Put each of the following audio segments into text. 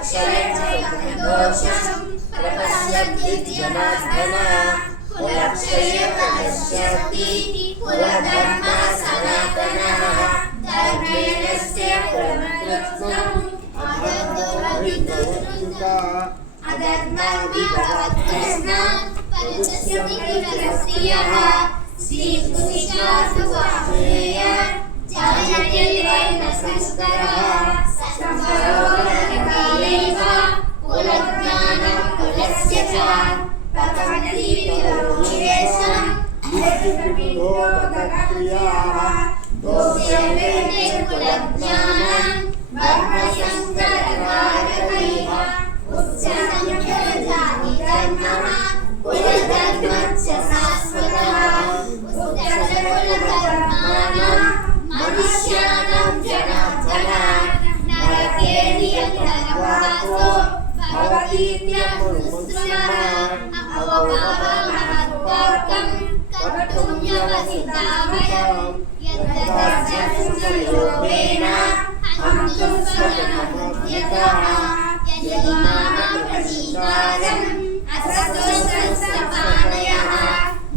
दोषं प्रपश्यति जनार्दन कुलक्षये प्रदर्शयति कुलधर्म सनातनः धर्मेणस्य कुलमृत्युम् अधर्मविभवत्कृष्ण परिचस्यति कुलस्यः श्रीकृष्णासुवाहेय जायते वर्णसंस्कारः संस्कारो नरकालैव कुलज्ञानं कुलस्य च प्रपठति विवरुणेशं नित्यविदोदक्रियाः दोष्यवेदे कुलज्ञानं वर्णसंस्कारकारकैः उच्चसंख्यजातिधर्मः कुलधर्मश्च शाश्वतः उत्तरकुलधर्माणां मनुष्याणां जनार्दन नरके नियतनवासो भवतीत्यमुत्सृजः अवभावमहत्वार्थं कर्तुं व्यवसितावयं यद्दर्शनस्य योगेन हन्तुं स्वजनमुद्यतः यदि मां प्रतीकारम् असत्त्वसंस्थापनयः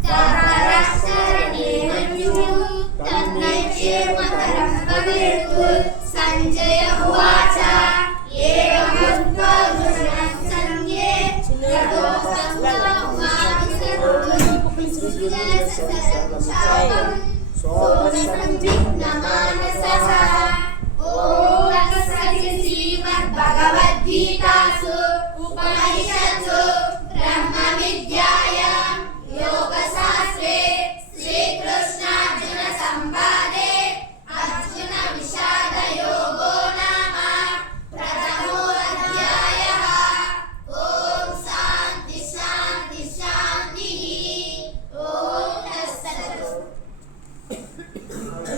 दातराश्चरणे मन्युः तन्नैक्षेमकरं भवेत् सञ्जय उवाच एवमुक्त्वा अर्जुनः सञ्ज्ञे यतोऽस्तं